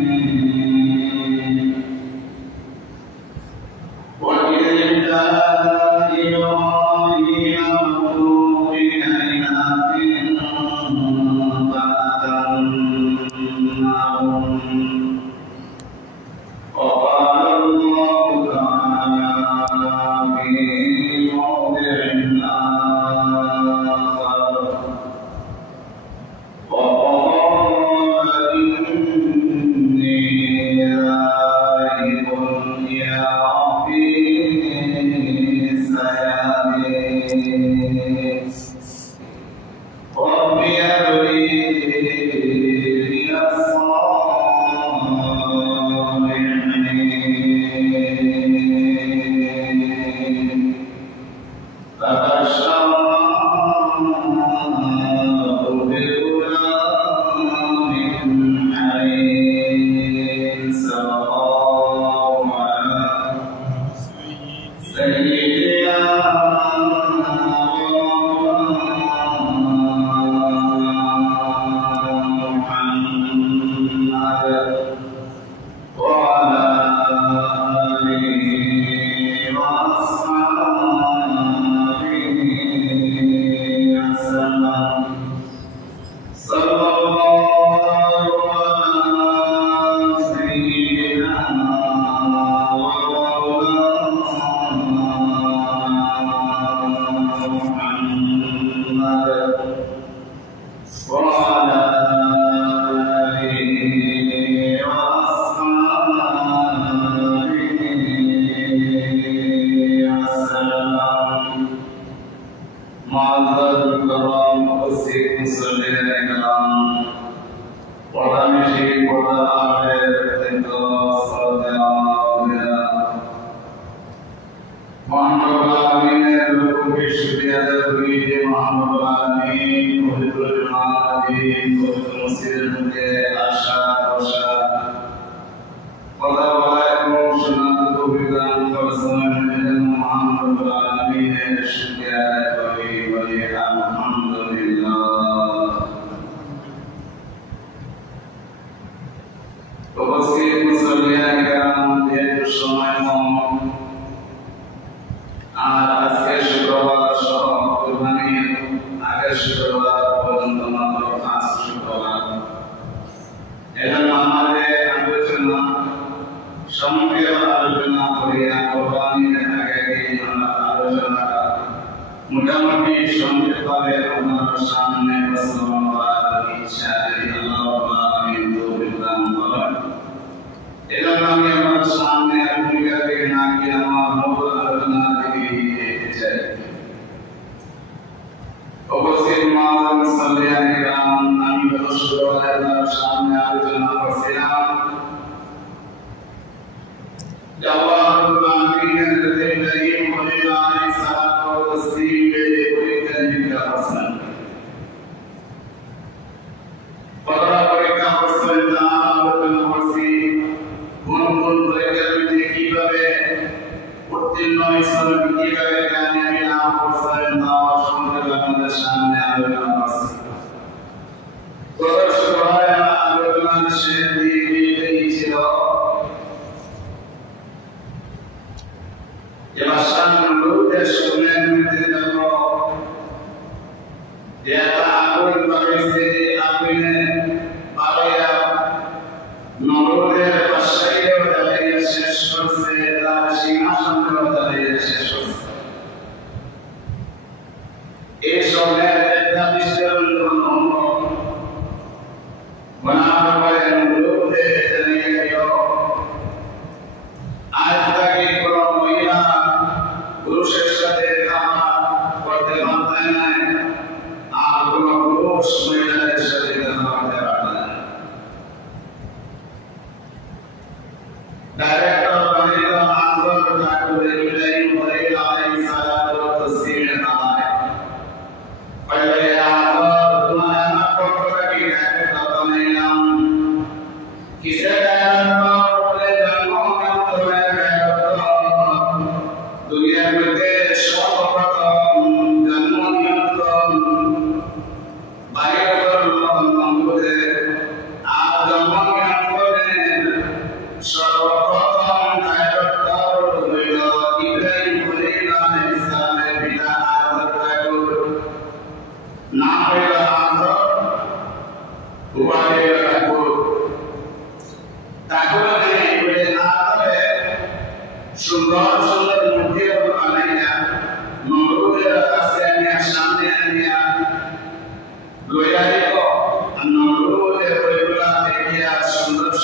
Baik,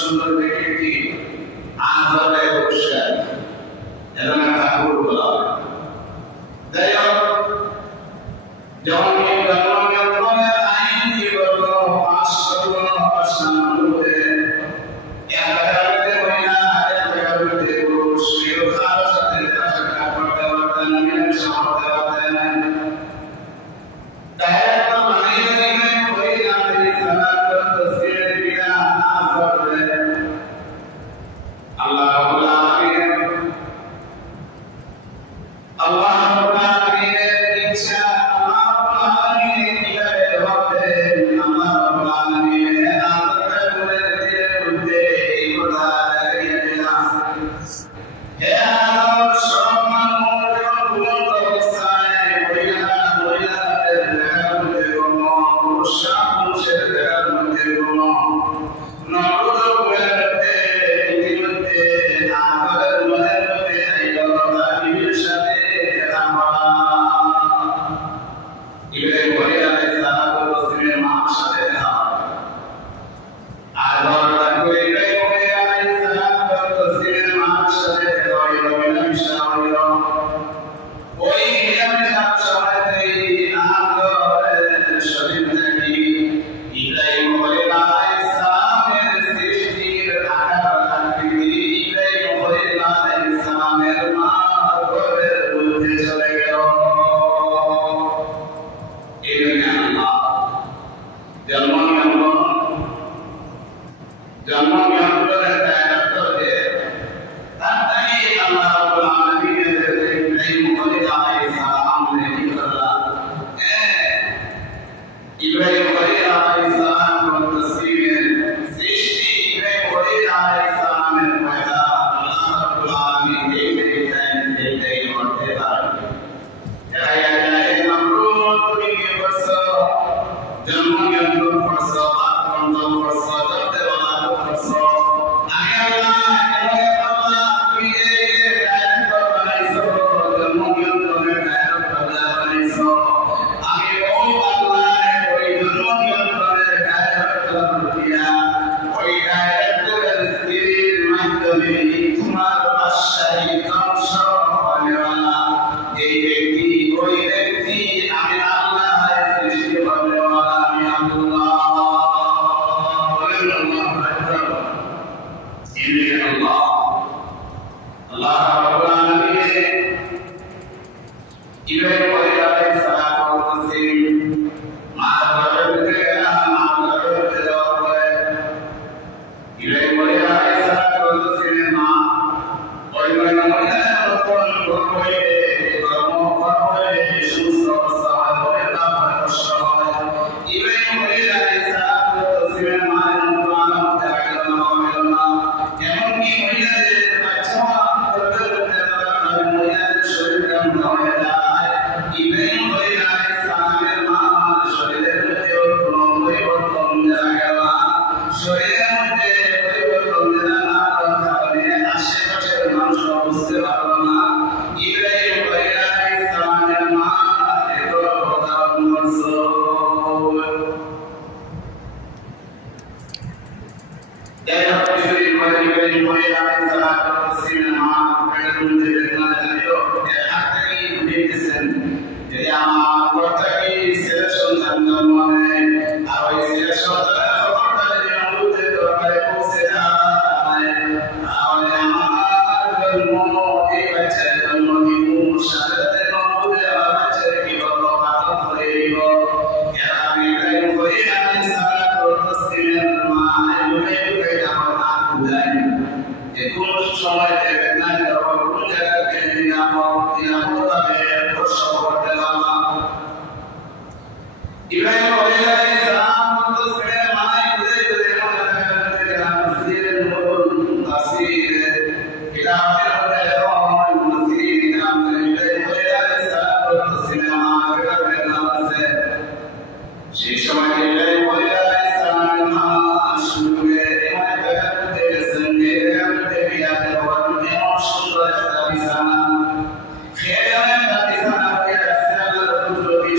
সুন্দর দেখে কি আজরে বসে এরকম একটা ঠাকুর বলা যাই হোক যখন জন্মের আইন কি বললো পাঁচ করলো পাঁচনামে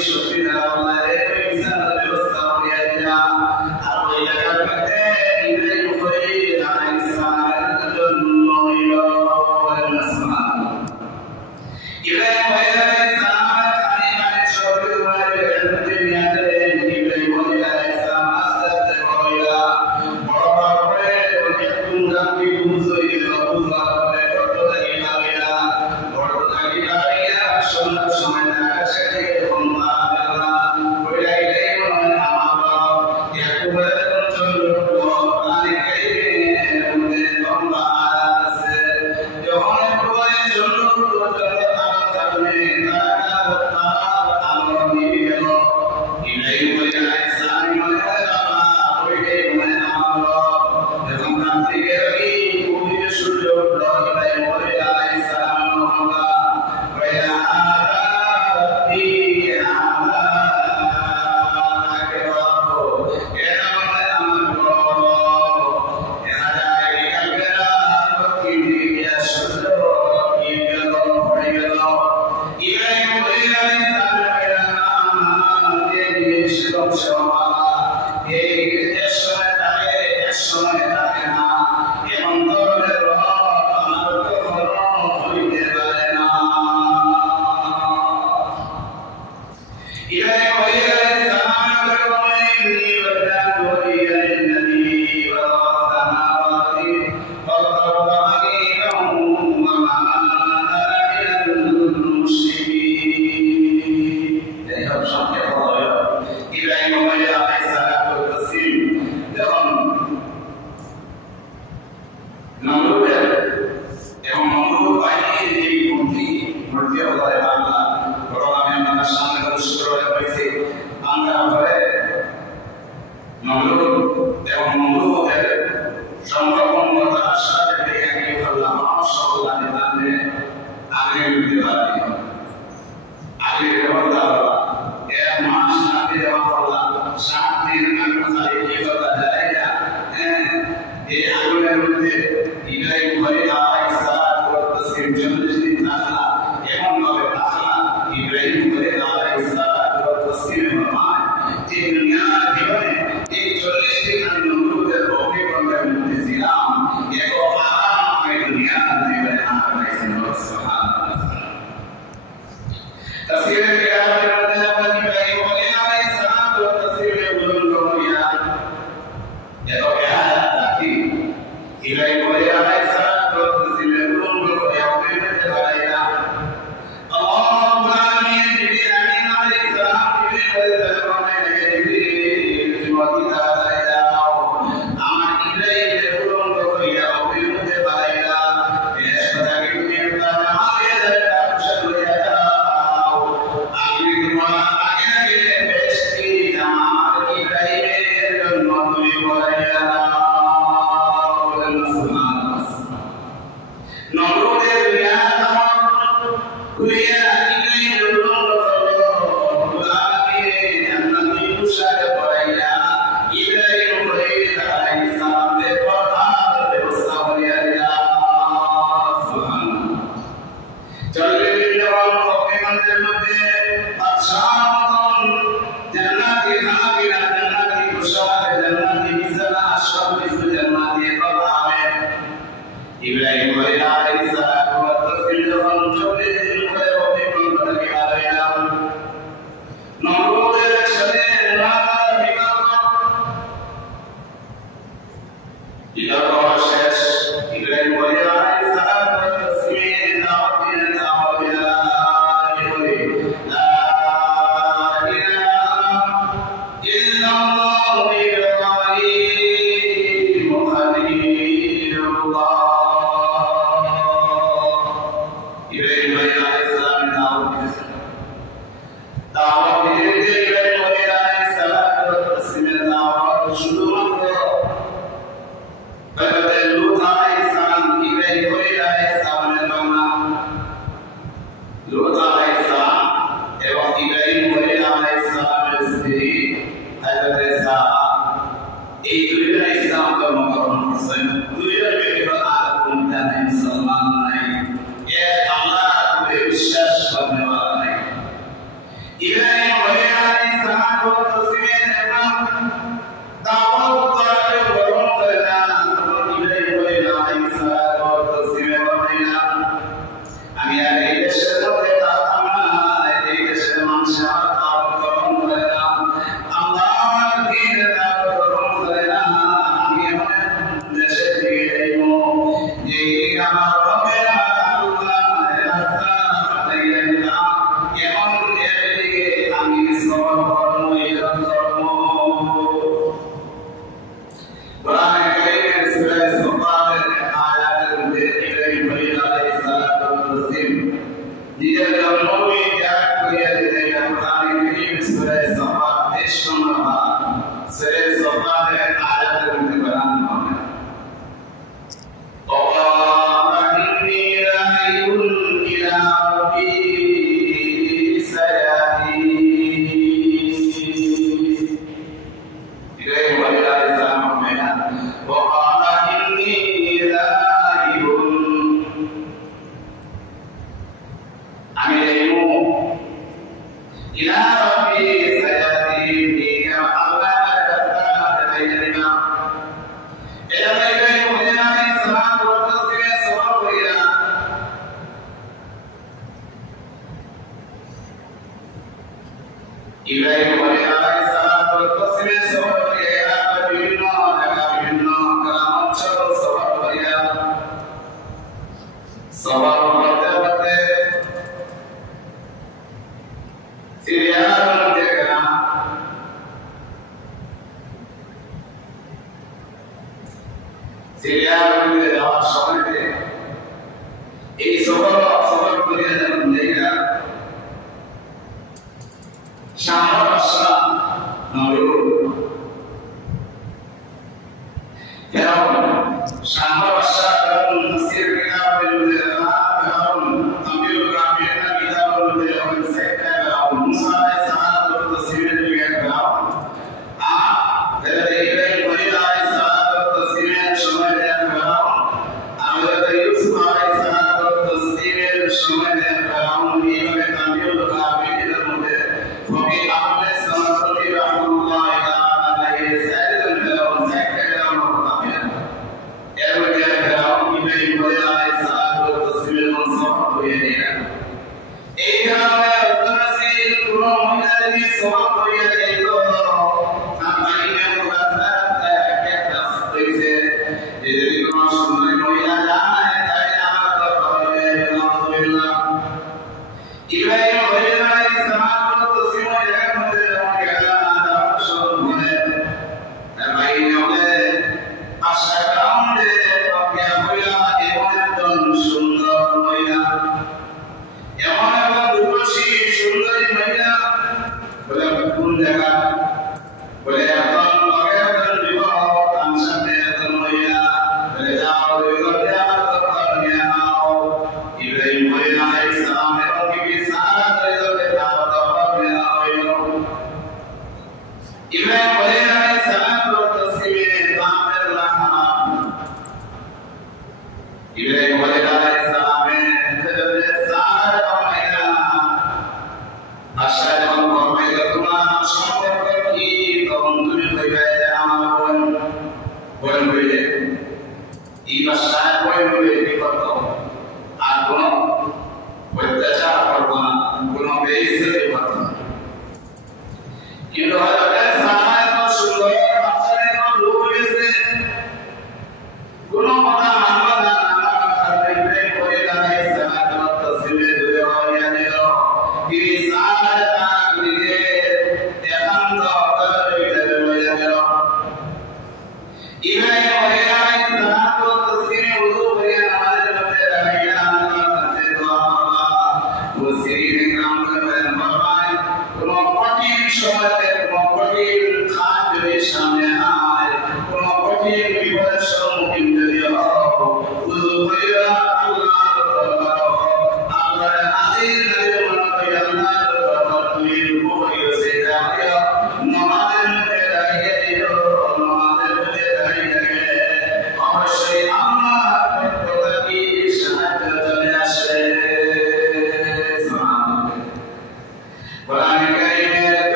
Shukriya Allah,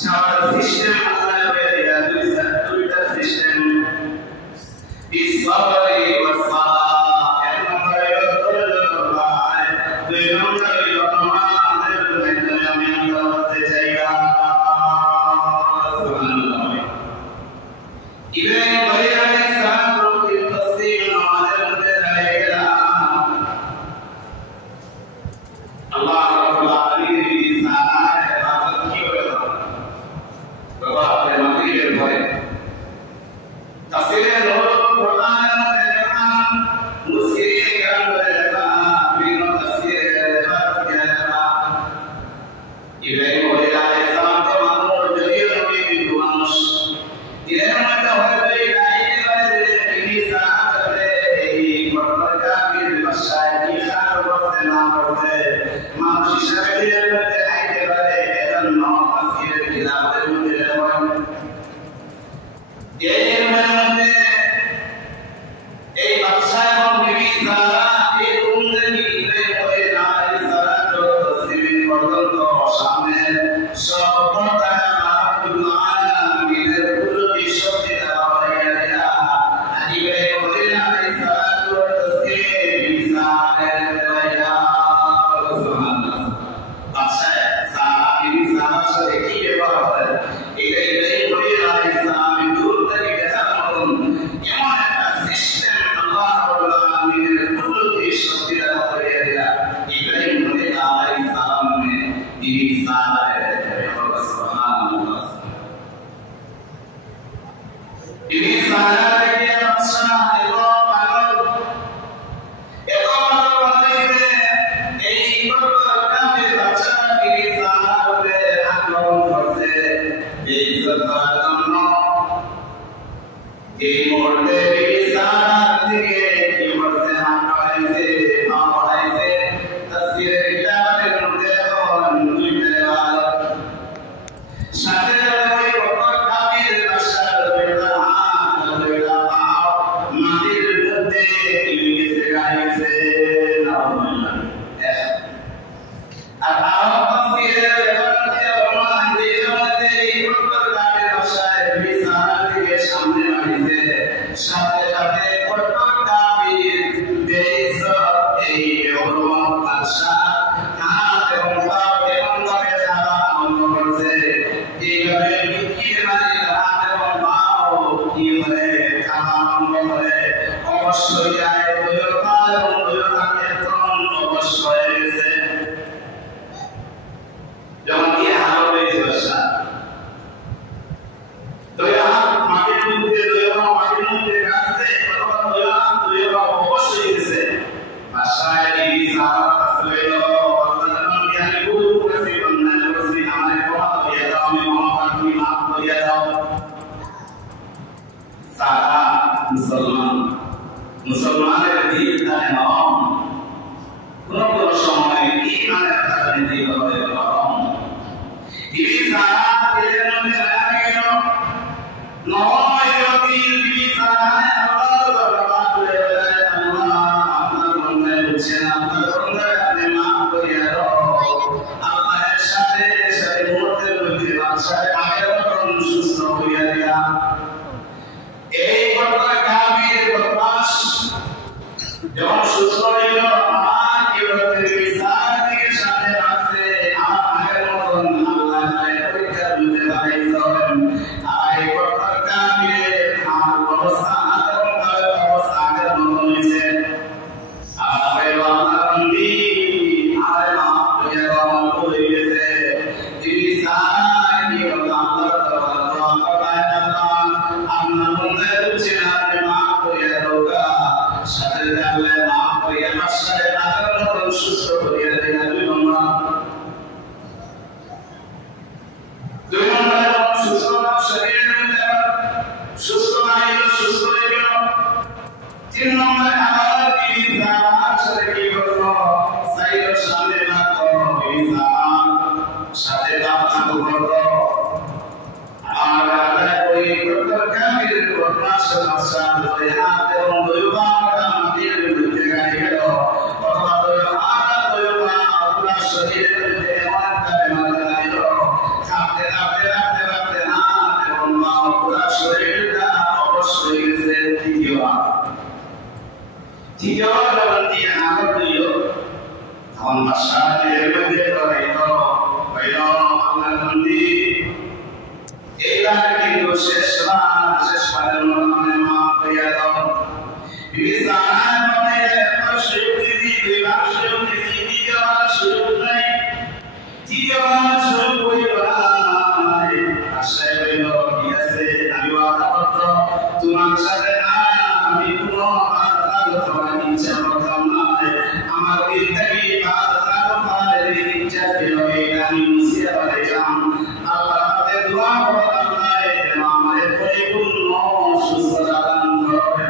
চাওয়ার সিস্টেম আল্লাহ হয়ে দেয়া দুইটা সিস্টেম ইসবারি ওয়া সালাহ এক নম্বরে দুই নম্বরে আমাদের মাধ্যমে আমি আল্লাহ বলতে চাই সুবহানাল্লাহ ইব্রাহিম আলাইহিস সালাম রূপে তসবিহ আমাদের মধ্যে দাঁড়িয়ে আল্লাহ রাব্বুল আলামিন ইনসানের ইবাদত কি করে বাবা আপনার মাটির ভয় তাফসীরে নূর কুরআনের মধ্যে লেখা মুসলিম গ্রন্থে লেখা বিভিন্ন তাফসীরে লেখা ইব্রাহিম আলাইহিস সালাম তো মানুষ যদিও নবী কিন্তু মানুষ এর মধ্যে হয়তো এই লাইনে তিনি সাহায্যে এই বর্তমানের ভাষায় কি আর বলতে না বলতে মানুষ হিসাবে এর মধ্যে আইতে পারে এজন্য তাফসীরের কিতাবের মধ্যে লেখা এর মধ্যে এই ভাষা এবং বিভিন্ন এই উন্নতি করে যায় সারা তসবিহ পর্যন্ত সামনে সব কথা আল্লাহ আলামিনের কুদরতি শক্তি দেওয়া হয়ে দেয়া ইব্রাহিম আলাইহিস সালাম তসবিহ ইনসানের দেয়া সুবহানাল্লাহ ভাষা সারা ইনসানের সাথে কি ব্যবহার হয় এটা ইব্রাহিম আলাইহিস সালামের দূর থেকে দেখার মতন এমন একটা সিস্টেম আল্লাহ রাব্বুল আলামিনের কুদরতি শক্তি দেওয়া হয়ে দেয়া ইব্রাহিম আলাইহিস সালামের ইনসানের সুবহানাল্লাহ ini salah dia maksa elo pagal banaile ei korkor kame bacha ini salah be aklon korse ei sadarno ei morte ini salah dige ki morte hamaise tasvir kitabate morte hon duite wal sate oi korkor kame bacha মুসলমানের দিন তার নাম কোন সময় ঈমানের কারণে দিল নাম ইবি সারা দিলের মধ্যে লাগা গেল নয় দিন ইবি সারা আল্লাহ দরবার করে আল্লাহ আপনার মনে হচ্ছে না আপনার মনে আপনি maaf করিয়া দাও আল্লাহর সাথে সাথে মুহূর্তের মধ্যে বাদশাহ আগের মতন সুস্থ হইয়া দিয়া এই কথা কাবির বদমাশ যখন সুস্থ হইল আমার কি বলতে বিচার দিকে সামনে আসছে আমার আগের মতন আল্লাহ তাই পরীক্ষা দিতে পারেন আর এই কথা কাবির আমার অবস্থা আগের মতন হয়েছে আর আমার বন্ধি আর মাফ করে দাও হয়ে গেছে বিচার কি বলতে আল্লাহ আপনার মনে হচ্ছে না আপনি মাফ করে দাও সাথে আল্লাহ মাফ করে আমার সাথে আগের মতন সুস্থ করিয়া দেন দুই নম্বরে সুস্থ শরীরের মধ্যে সুস্থ হইল সুস্থ হয়ে গেল তিন নম্বরে আবার বিবিসার সাথে কি করলো সাইড সামনে রাখো বিবিসার সাথে কথা করলো আর আল্লাহ ওই প্রকার কামিল বদমাশ নকশা ধরে হাত এবং দুইবার মাটির মধ্যে গাড়ি গেল অথবা দুইবার আপনার শরীরের মধ্যে এমন একটা বেমার লাগিল থাকতে থাকতে এইবার কিন্তু শেষবারের মনে মাফ করিয়া দাও বিবিসার মনে সুযোগ দিদি দুইবার সুযোগ দিদি দ্বিতীয়বার সুযোগ নাই তৃতীয়বার সুযোগ করিও নাই আশায় হইল ঠিক আছে আমি ওয়াদা করত তোমার সাথে আমি কোনো আঘাত করার ইচ্ছা করতাম না আমার দিল থেকে আঘাত করার ইচ্ছা ছিল আমি মুছিয়ে পাইলাম আল্লাহ হাতে দোয়া করতাম না আমার পরিপূর্ণ সুস্থতা দান করবে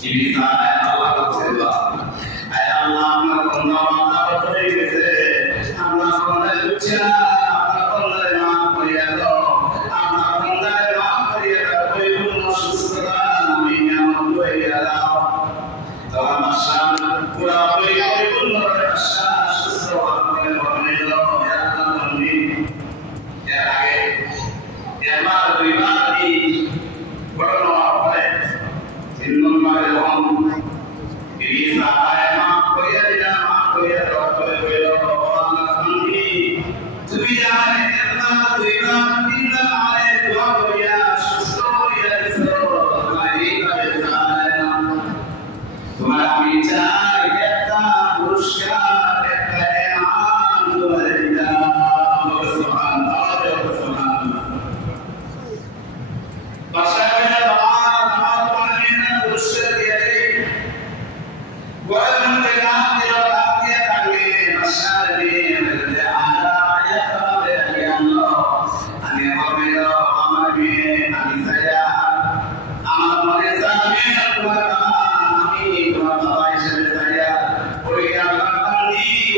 বিবিসার আল্লাহ কাছে দোয়া আয় আল্লাহ আমার বন্ধু মাথা করে গেছে আমরা বন্ধু বুঝছে না আপনার বন্ধুরে মাফ করিয়া দাও আপনার বন্ধুরে মাফ করিয়া দাও পরিপূর্ণ সুস্থতা আমি নিয়ামত করিয়া দাও তোমার মাশাআ পুরা পরিপূর্ণ আশা সুস্থ করে বনে দাও হে আল্লাহ তুমি এর আগে একবার দুইবার এই ঘটনা হয় তিন নম্বরে যখন বিবিসার মাফ করিয়া দিলাম মাফ করিয়া দেওয়ার পরে বলল আল্লাহ তুমি জানে একবার দুইবার তিনবার আমারে দোয়া করিয়া সুস্থ করিয়া দিছো তোমার এইভাবে জানেন তোমার আমি চাই একটা পুরস্কার একটা ইনাম তোমার দিলাম সুবহানাল্লাহ সুবহানাল্লাহ বাসায় আমার পুরস্কার দিয়ে দেই গরম থেকে রাত দিয়ে থাকলে বাসায় দিয়ে আমি আমার মেয়ে আমি আমার মনে আমি তোমার বাবা হিসেবে ওই আল্লাহ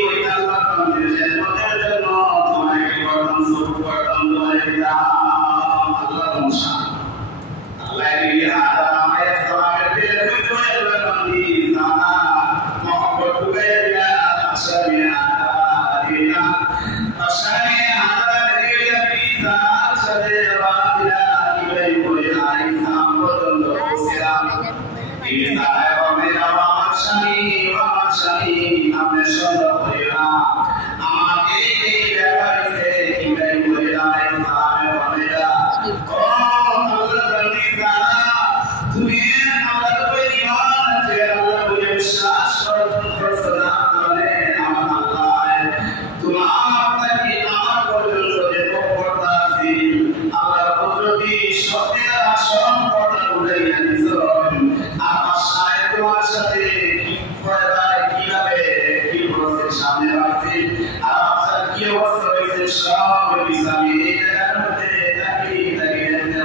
ওই আল্লাহ জন্য তোমার কি করতাম সব করতাম তোমার আল্লাহ মশা আল্লাহ রিয়া আমায় সালামের দিলে তুমি বলবি সানা মোহাম্মদ কুবাইয়া আশামিয়া আদিনা আশামিয়া আদিয়া বিসা সাদে বাবিলা ইবাই বলিয়া ইসলাম পর্যন্ত পৌঁছলাম বিসা মেরা আশামি আশামি আপনি সুন্দর করিয়া আমাকে এই ব্যাপারে ইবাই বলিয়া ইসলাম বলিয়া ও আল্লাহ বন্দিরা তুমি আল্লাহর উপর ঈমান আছে আল্লাহর উপর বিশ্বাস করো সদা করে আমার আল্লাহ তোমার থেকে আমার পর্যন্ত যে পর্দা আছে আল্লাহর প্রতি সত্যের আসন পর্দা উঠাইয়া দিছো আমার সাথে তোমার সাথে পর্দায় কিভাবে কি প্রসেস সামনে আছে আর আপনার কি অবস্থা হয়েছে সব ইসলামী এই জায়গার মধ্যে তাকিয়ে দেখতে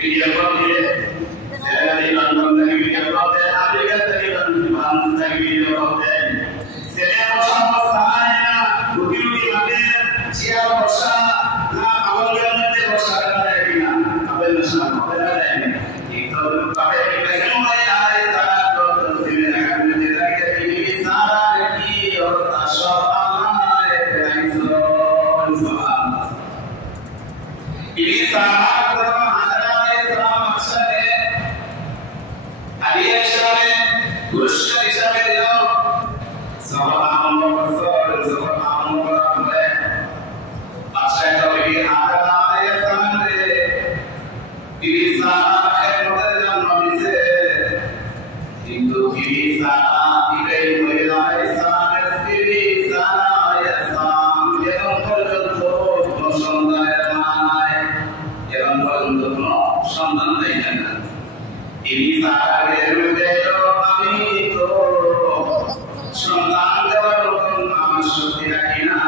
video করতে সেলাই লন্ডন থেকে ভিডিও করতে আমেরিকা থেকে ফ্রান্স থেকে ভিডিও করতে সেলাই বসা অবস্থায় না রুটি লাগে চেয়ার বসা না আওয়াজের মধ্যে বসা করে কিনা আপনি না হবে না ঠিক তো পাবে কেন ভাই আয় তারা করতে দিলে না মধ্যে থেকে এই সারা কি অবস্থা সব আল্লাহ রাইছো সুবহানাল্লাহ বিবিসা পুরস্কার হিসাবে দিল বাদশাহ তবে আদালতে সামনে বিবিসা খেদমতের জন্য দিছে কিন্তু বিবিসা ইব্রাহিম মহিলা ইসলামের বিবিসা ইসলাম এখন পর্যন্ত কোনো সন্তানের মা নাই এখন পর্যন্ত কোনো সন্তান নেই না বিবিসা এর মধ্যে আমি তো সন্তান দেওয়ার মতন আমার শক্তি রাখি না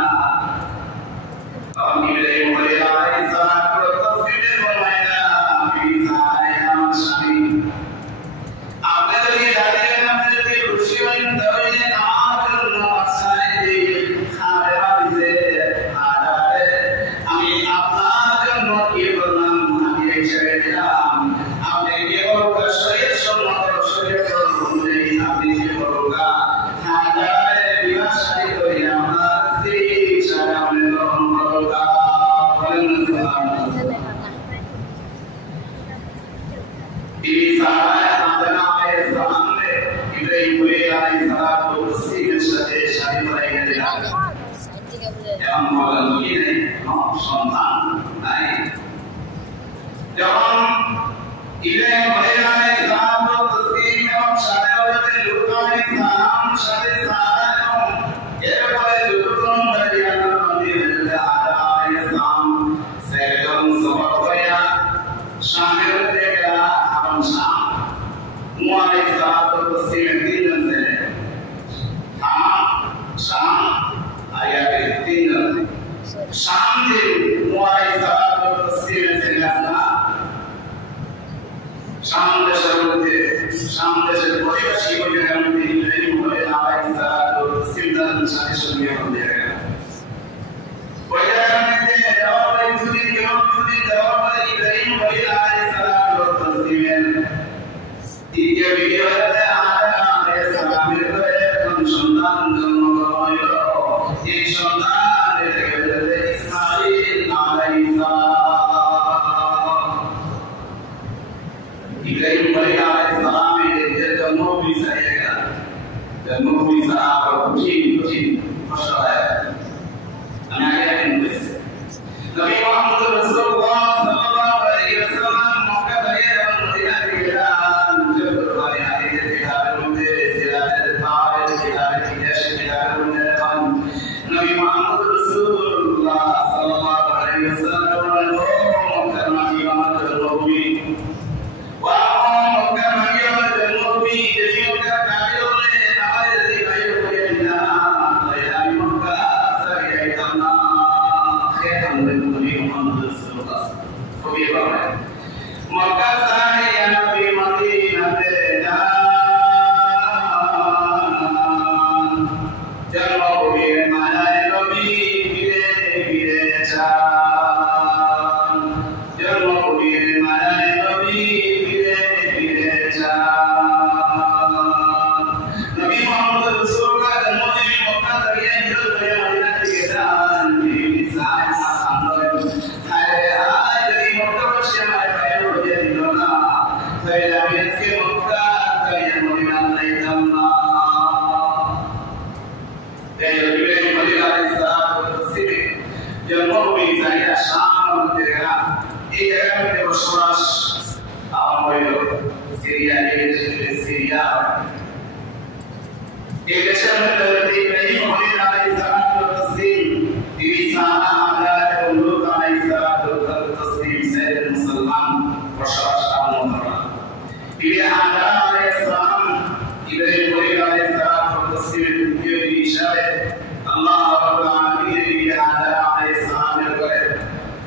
আমি ইব্রাহিম আলাইহিস সালাম তসবিহে বলাইলা বিবিসা আমার স্বামী আপনি যদি জানেন আপনি যদি খুশি হন তাহলে আমার জন্য বাসায় দিয়ে খাবে ভাবিছে আমি আপনার জন্য কি করলাম আমি ছেড়ে দিলাম আপনি কেবল শরীর সম্মত এখন বলেন কি নেই সন্তান নাই যখন ইব্রাহিম আলাইহিস সালাম তসলিম এবং সাথে হযরত লূত আলাইহিস সালাম সাথে সারা এবং এরপরে লূতন বাড়িয়ানা নবী হযরত আদম আলাইহিস সালাম সেরকম সফর করিয়া শামের থেকে আপন শাম নূহ আলাইহিস সালাম তসলিম তিন জন ছিলেন শাম আয়াতে তিন জন শাম যে নূহ আলাইহিস সালাম তসলিম ছিলেন না শাম দেশের পরিবেশী বৈজ্ঞানিক ইব্রাহিম আলাইহিস সালাম তসলিম সাথে সঙ্গে হয়ে গেল বৈজ্ঞানিকতে জবাব যদি জবাব ইব্রাহিম আলাইহিস সালাম তসলিমের দ্বিতীয় ভিডিওতে আদম আলাইহিস সালামের কোন সন্তান জন্ম হলো এই সন্তান ইসমাঈল আলাইহিস সালাম ইব্রাহিম আলাইহিস সালামের জন্ম হয়েছিল জন্ম হয়েছিল আর কঠিন কষ্ট হয় আমি আগে বলেছি নবী মুহাম্মদ রাসূলুল্লাহ সাল্লাল্লাহু আলাইহি ওয়াসাল্লাম মক্কা থেকে এবং মদিনা থেকে গেলেন জবরুল্লাহ আলাইহিস কিতাবের মধ্যে সিরাতের তারিখ কিতাবের ইতিহাস কিতাবের মধ্যে দেখেন নবী মুহাম্মদ রাসূলুল্লাহ সাল্লাল্লাহু আলাইহি ওয়াসাল্লাম মক্কার মাটি আমার জন্মভূমি ওয়া মক্কার মাটি আমার জন্মভূমি যদি মক্কা কাফির হলে আমাদের এই বাইরে করে দিনা আমি মক্কা সারি আইতাম না খেতাম নবী মুহাম্মদ রাসূলুল্লাহ কবি বলেন মক্কা সারি নবী মদিনাতে যান জন্মভূমির মায়ায় নবী ফিরে ফিরে যান জন্মভূমির মায়ায় নবী ফিরে ফিরে যান নবী মুহাম্মদ রাসূলুল্লাহ জন্মভূমি মক্কা থেকে হিজরত করে মদিনা থেকে যান তিনি সায় না আন্দোলন আরে আয় যদি মক্কা বসে আমার বাইরে হয়ে দিল না তাহলে আমি আজকে মক্কা থেকে মদিনা যাইতাম না এই ইব্রাহিম আলাইহিস সালাম তসলিম জন্মভূমি সারিয়া শাম মধ্যে গেলা এই জায়গার মধ্যে বসবাস আরম্ভ হইল সিরিয়া এই দেশের মধ্যে ইব্রাহিম আলাইহিস সালাম তসলিম বিবি সারা হাজরা এবং লূত আলাইহিস সালাম তসলিম সাইয়েদ মুসলমান বসবাস আরম্ভ হল বিবি হাজরা আলাইহিস সালাম ইব্রাহিম আলাইহিস সালাম তসলিমের দ্বিতীয় হিসাবে আল্লাহ রাব্বুল আলামিন বিবি হাজরা আলাইহিস সালামের ঘরে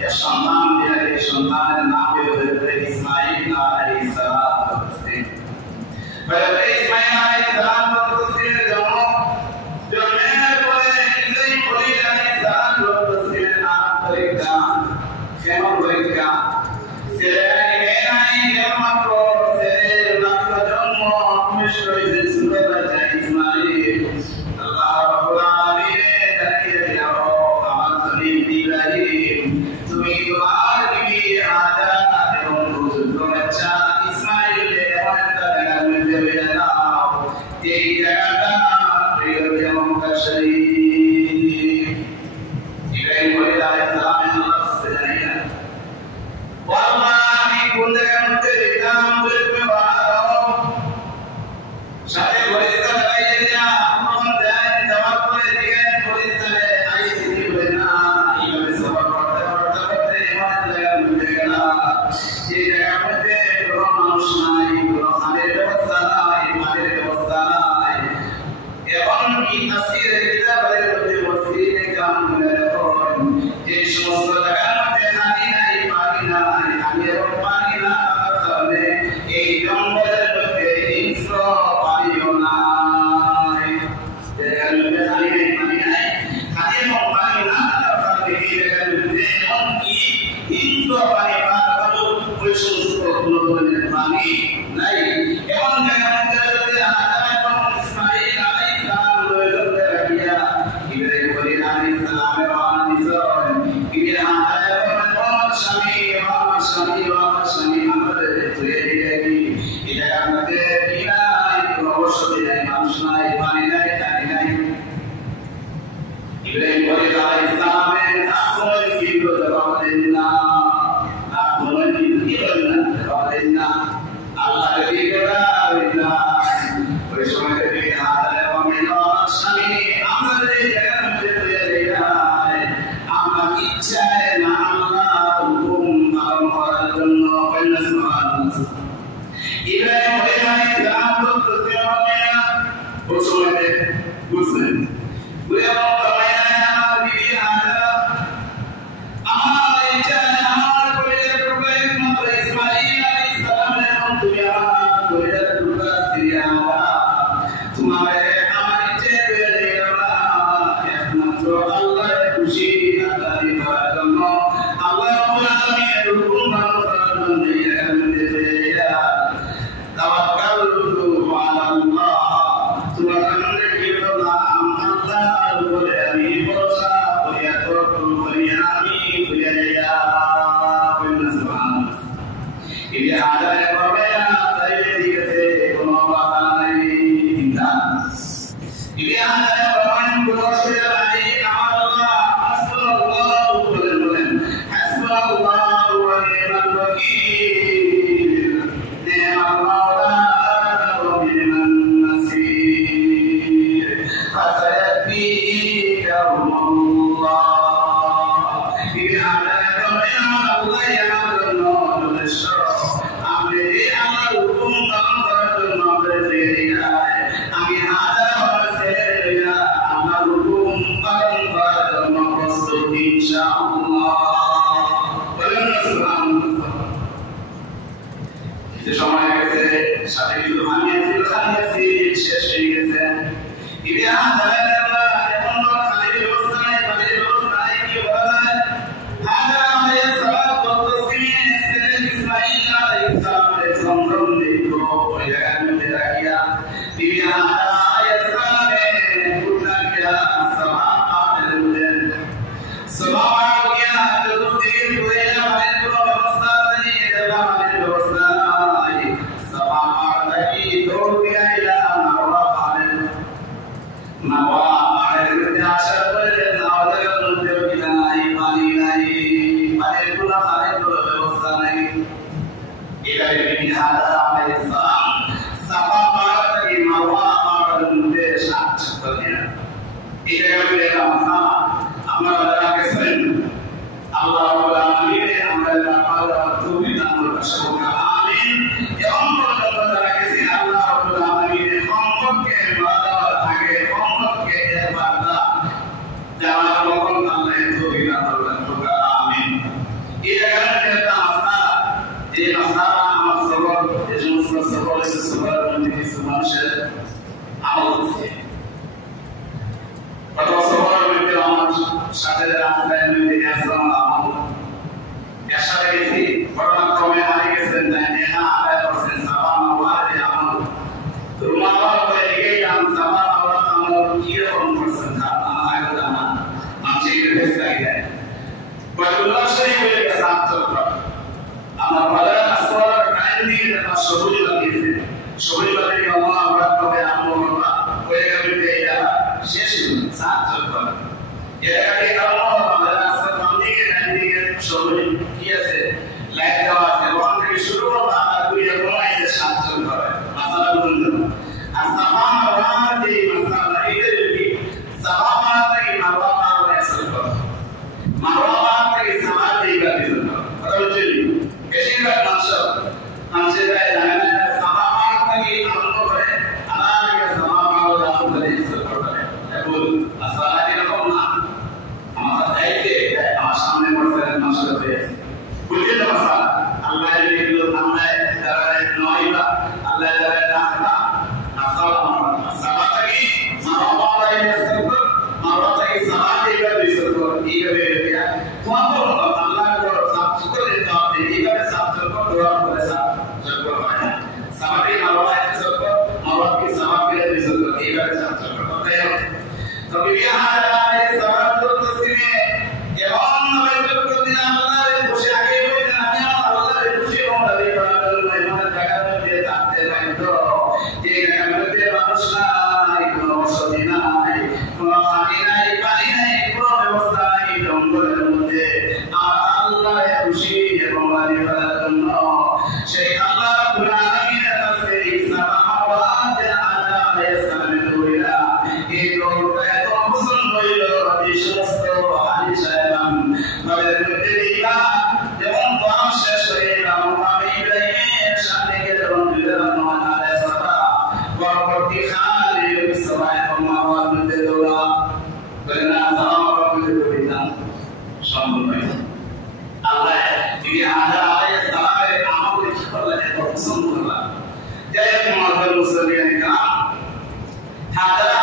এক সন্তান দিলেন এই সন্তানের নাম হলো ইসমাঈল আলাইহিস সালাম তসলিম হযরত ইসমাঈল আলাইহিস সালাম তসলিমের জন্ম আল্লাহর খুশি আদায় করার জন্য আল্লাহ রাব্বুল আলামিনের হুকুম পালন করার জন্য এখানে দেয়া তাওয়াক্কালতু আলাল্লাহ সুবহানাল্লাহ কি বললাম আল্লাহর উপরে আমি ভরসা করি তাওয়াক্কুল করি আমি করিয়া ইয়া সুবহানাল্লাহ এই আদায় করবে না তাই দিকেছে কোনো বাধা নাই ইনশাআল্লাহ এই আদায় প্রমাণ করতে আলী আল্লাহ হাসবুল্লাহ বলেন হাসবুল্লাহ ওয়া নি'মাল ওয়াকিল নি'মাল মাওলা ওয়া নি'মান নাসির ফাসায়াকফিকাহুমুল্লাহ এই আদায় করবে না আল্লাহ আমি আমার হুকুম পালন করার জন্য আমি হাজার ছেড়ে আমার হুকুম পালন করার জন্য প্রস্তুত ইনশাআল্লাহ বলেন না সুবহানাল্লাহ যে সময় গেছে সাথে কিছু খানিয়েছি শেষ হয়ে গেছে ইবে হাজার এখন খালি ব্যবস্থা নাই পানির ব্যবস্থা নাই কি বলা যায় হাজার আমাদের সালাত তসবিহ ইসমাঈল আলাইহিস সালামের সংগ্রাম দেখো ওই জায়গার মধ্যে রাখিয়া দিবিয়া আয়াত সালামে উঠা গিয়া সাহাবাদের মধ্যে সাহাবা গিয়া যতদিন হয়ে আমাদের কোনো ব্যবস্থা নেই এটা আমাদের ব্যবস্থা নাই সাহাবা কি দৌড় দিয়া ইলা মারওয়া পাহাড়ের মধ্যে আসার পরে আমাদের মধ্যে কি নাই পানি নাই পানির কোনো ব্যবস্থা নাই এবারে বিহারা আলাইহিস সালাম সাফা পাহাড় থেকে মারওয়া পাহাড়ের মধ্যে সাত করে এই জায়গায় আমরা আগে শুনেন আল্লাহ রাব্বুল আলামিন আমরা পাওয়া তৌফিক দান করুন আমিন এবং পর্যন্ত যারা গেছে আল্লাহ রাব্বুল আলামিনের সম্পর্কে বাদার আগে সম্পর্কে বাদা যারা যখন আল্লাহ তৌফিক দান করবেন আমিন এই জায়গায় একটা মাসলা এই মাসলা আমার সবর এই সমস্ত সবর মধ্যে কিছু মানুষের আমল আছে কত সবর মধ্যে আমার সাথে যারা আসলেন মধ্যে আসলাম আমল এর সাথে গেছি ঘটনাক্রমে হারিয়ে গেছেন তাই নেহা আদায় করছেন সাবান আল্লাহর আমল রুমাল করে এগিয়ে যান সাবান আল্লাহর আমল কি রকম করছেন আপনারা আগে জানা মানুষের ভেস লাগে বাইতুল্লাহ শরীফের কাছে আত্মকর আমার বাজার আসওয়ার টাইম দিয়ে একটা সবুজ লাগিয়েছে সবুজ লাগিয়ে আল্লাহ আকবার করে আমল করা হয়ে গেলে এটা শেষ হলো আত্মকর এটাকে আল্লাহ বাজার আসওয়ার টাইম দিয়ে টাইম দিয়ে সবুজ কি আছে লাইট দেওয়া আছে ওখান থেকে শুরু হলো আর দুই রকমাই সাতজন করে মাসালা বলুন আর সাবান ওয়ার যে মাসালা এটা যদি সাবান থেকে মারওয়া পারে আসল করে মারওয়া থেকে সাবান দিবা দিল কথা হচ্ছে বেশিরভাগ মানুষের সাবান থেকে আরম্ভ করে আলাদা সাবান পাওয়া যায় আসল করে বল মাসালা এরকম না আমার দায়িত্বে আমার সামনে বসে মাসালা হয়ে বুঝে তো মাসালা আল্লাহ এগুলো আল্লাহ যারা নয়বা আল্লাহ যারা না মাসালা সাবান থেকে মারওয়া পাওয়া যায় আসল করে মারওয়া থেকে সাবান দিবা দিল এইভাবে এটা তোমার আল্লাহ को साफ कर देता है এইভাবে সাফ করে দোয়া করে সাফ হয় না সাবাতে মারওয়া আছে সব মারওয়া কি সাবান করে দিল এইভাবে সাফ করতে হবে তো বিহারা এই সাবাত তসবিহে এমন ভাবে করতে আল্লাহর খুশি আগে বলতে আমি আল্লাহর খুশি হওয়ার জন্য এমন জায়গার মধ্যে থাকতে লাগতো যে জায়গার মধ্যে মানুষ নাই কোনো বসতি নাই কোনো পানি নাই কোনো ব্যবস্থা নাই জঙ্গলের মধ্যে আল্লাহর খুশি এবং রাজি করার জন্য সেই আল্লাহ রাব্বুল আলামিনের কাছে সাহাবাত আলাইহিস সালামের দৌড়া এই দৌড়টা এত পছন্দ হইল এই সমস্ত হাদিস এবং বলের মধ্যে দিবা যেমন দোয়া শেষ হয়ে গেল আমি ইব্রাহিমের সামনে গেলে রহমান আলাইহিস সালাম পরবর্তী খালি সবাই আমার মধ্যে দৌড়া বলেন আসসালামু আলাইকুম সম্ভব নয় আল্লাহ যদি আদা আলাইহিস সালামের আমল করলে এত পছন্দ করলা যাই হোক মুসলিম মুসলিম কাম হাদা